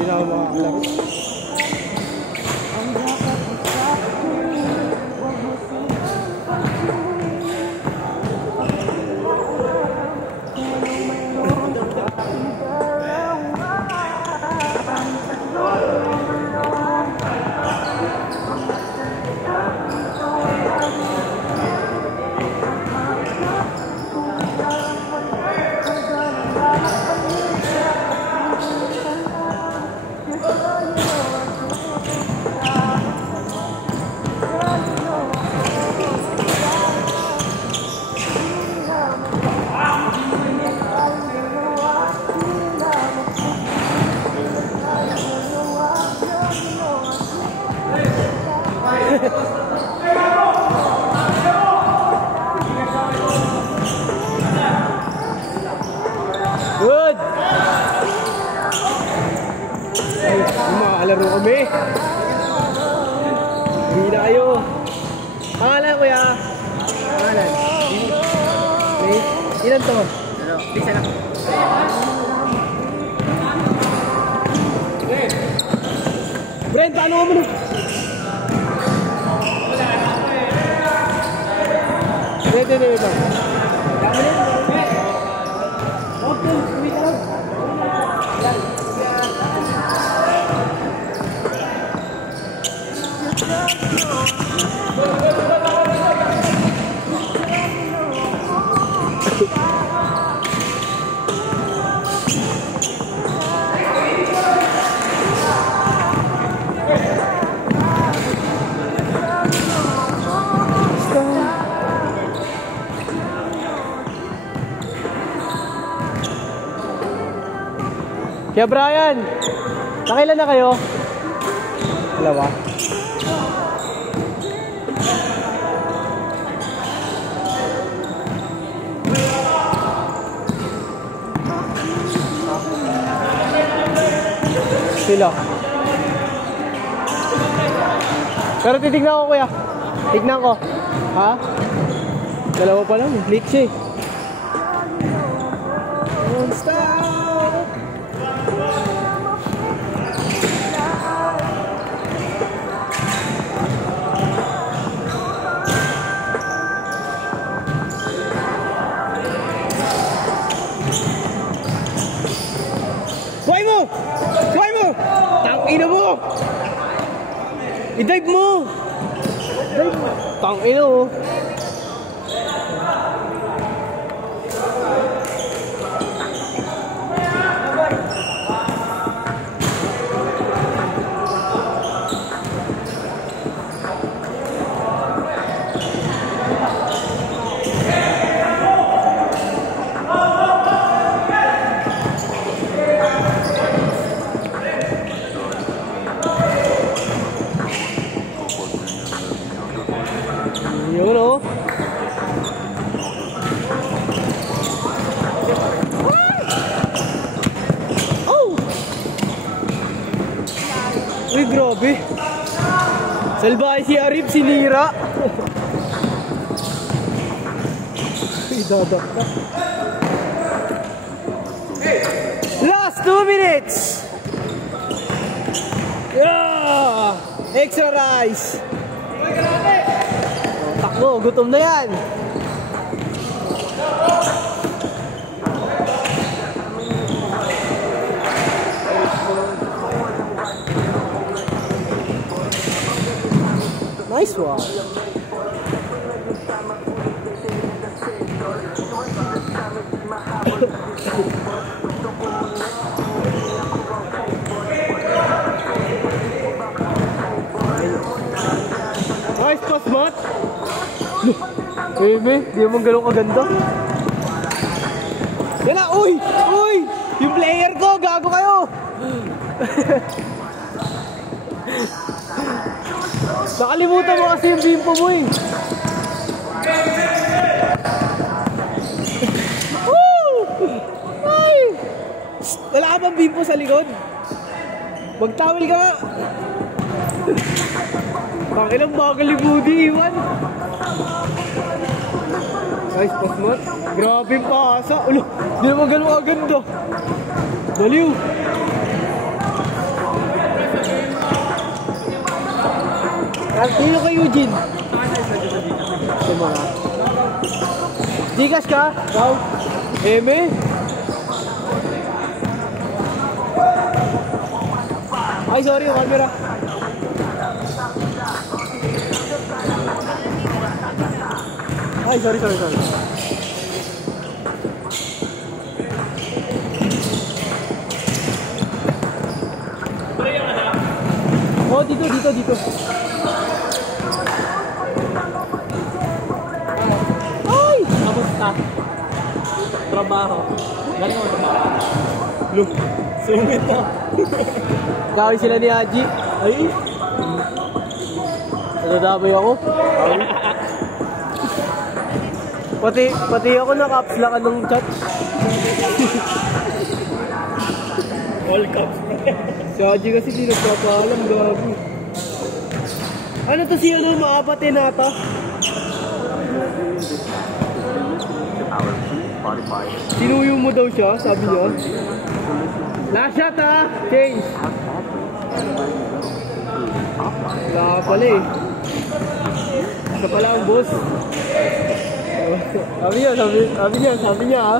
Hindi na ako makakalaro. Good! Ay, makalaro kami. Hindi na kayo. Pangalan, kuya. Pangalan. Okay. Ilan to? Isa lang. Brent, paano mo muna? Wait. Kaya Brian, nakailan na kayo? Dalawa. Sila. Pero titignan ko, kuya. Tignan ko. Ha? Dalawa pa lang. Glitch eh. Don't stop. Buhay mo! Tangina mo! I-dive mo! Tangina mo! Yun o. Oh! Uy, grabe. Salbahe si Arif, sinira. Uy, dadak ka. Last 2 minutes. Yeah! Extra rice. Takbo, gutom na yan. Nice one. Nice pass, Matt. Baby, di mo ganun kaganda. Yan na, uy! Uy! Yung player ko, gago kayo! Nakalimutan mo kasi yung bimpo mo eh. Woo! Ay! Wala ka bang bimpo sa likod? Magtawil ka! Pakilang bagal ni Budi, Iwan. Nice pass, Matt. Grabe yung pasa. Ulo, di naman ganun kaganda. Baliw. Sino kay Eugene? Sa mga. Gcash ka? Wow. Eme? Ay, sorry, yung camera. Ay, sorry. Oh, dito. Ay! Kamusta? Trabaho. Galing mo trabaho. Look, sungit na. Kawin sila ni Haji. Ay! Nadadamay ako. Ay! Pati ako na-caps lang anong chat. All caps. Si Haji kasi di nagpapaalam, gabi. Ano to si ano, maapatin nata? Sinuyo mo daw siya, sabi niya. Last shot ha! Change! Wala ka pala eh. Isa pala ang boss. Sabi niya ha.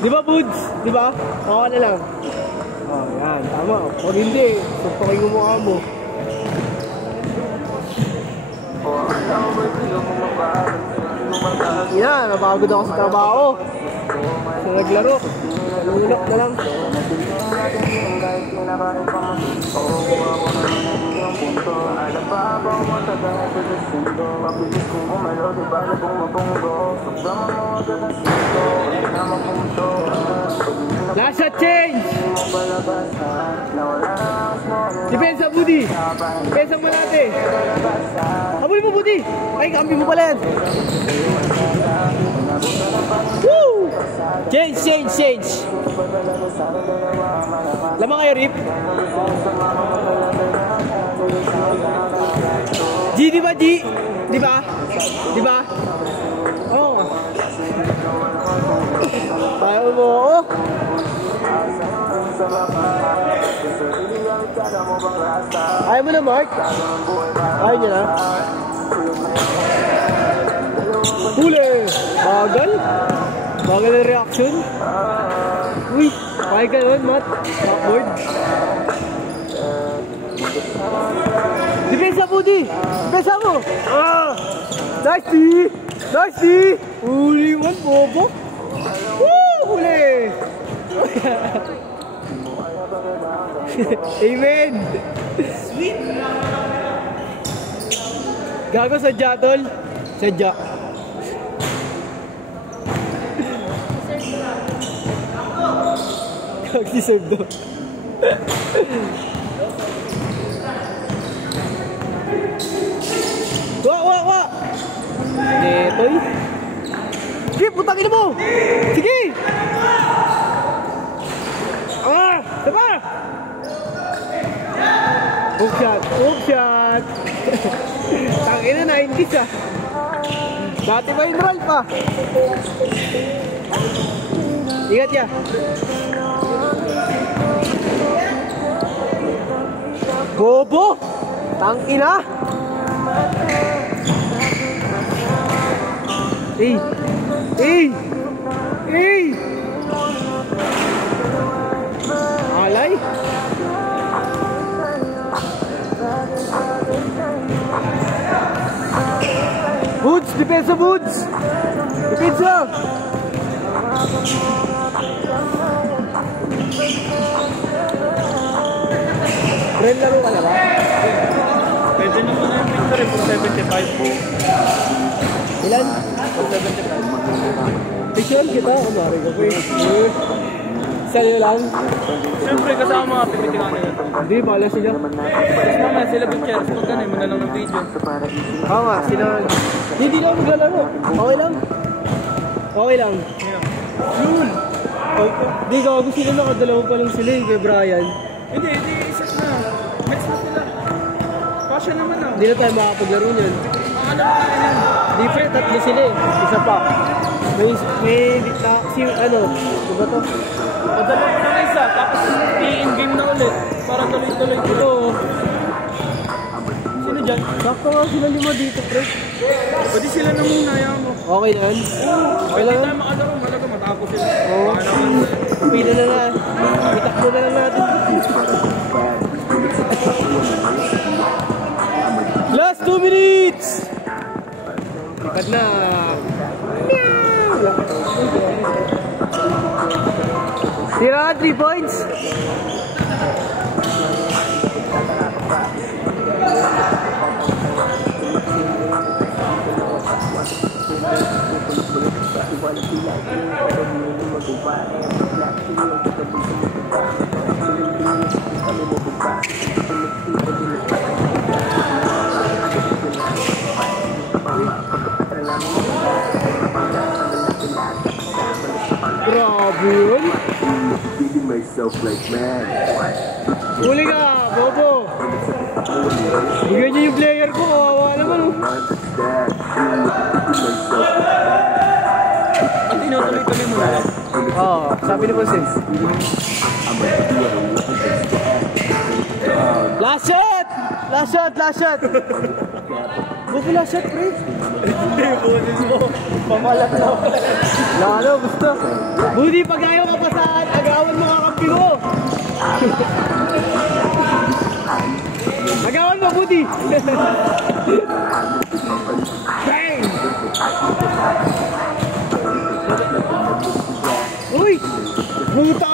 Di ba Buds? Di ba? Ako na lang. Oh, yan. Tama. Pag hindi, tutukin mo mukha mo. Yan, napagod ako sa trabaho. Sa naglaro. Nalulok na lang. Last shot change! Depensa Budi! Depensa mo natin! Habulin mo Budi! Ay, kampi mo pala yan! Woo! Change! Lamang kayo, Rip? G, di ba G? Di ba? Oo. Ayaw mo ako? Ayaw mo na, Mark? Ayaw niya na? Huli! Bagal na reaction? Uy! Pakay ka naman, Matt. Backboard. Depensa mo, Di! Depensa mo! Nice, Di! Huli man, bobo! Woo! Huli! Amen! Sweet! Gago sadya, tol. Sadya. Mag-deserve daw. Wa! Netoy. Sige, putang ina mo! Sige! Diba? Hook shot! Tangina na, 90s ah. Dati ba yung roll pa? Ingat ya. Bobo! Tangina! Alay! Woods! Depensa Woods! Depensa! Friend laro ka na ba? Pwede na muna yung picture for 75 po. Ilan? For 75. Picture kita? Kumari ka po eh. Sa'yo lang? Siyempre kasama mga pipitingan nila. Hindi, bala sila. Tapos naman sila pictures. Pag ganun, mo na lang ng video. Oo nga, sila. Hindi lang maglalaro. Okay lang. Yun! Hindi, gago sila nakadalawa pa lang sila eh, kay Brian. Hindi, isa na. Next na sila. Kasya naman na. Hindi na tayo makapaglaro niyan. Alam mo na yan. Different, tatlo sila eh. Isa pa. Diba to? Padala ko na isa, tapos i-in-game na ulit. Para tuloy-tuloy ito. Sino dyan? Sakto nga sila 5 dito, pre. Pwede sila na muna, ayaw mo. Okay na yan? Okay lang yan? Tayo makalaro, malaga matapos sila. Oo. Pila na na. Itakbo na lang natin. Last 2 minutes! Lipat na. Tira 3 points. Grabe yun. Huli ka, Bobo. Bigyan niyo yung player ko, kawawa naman. Ang tinutuloy-tuloy mo na. Oo, sabi ni Bossins. Last shot! Last shot, last shot! Bobo, last shot, pre. Hindi, bulis mo. Pamalat na ako. Lalo, gusto. Budi, pag ayaw ka pa saan, agawan mo kakampi ko. Agawan mo, Budi. Bang! Uy! Puta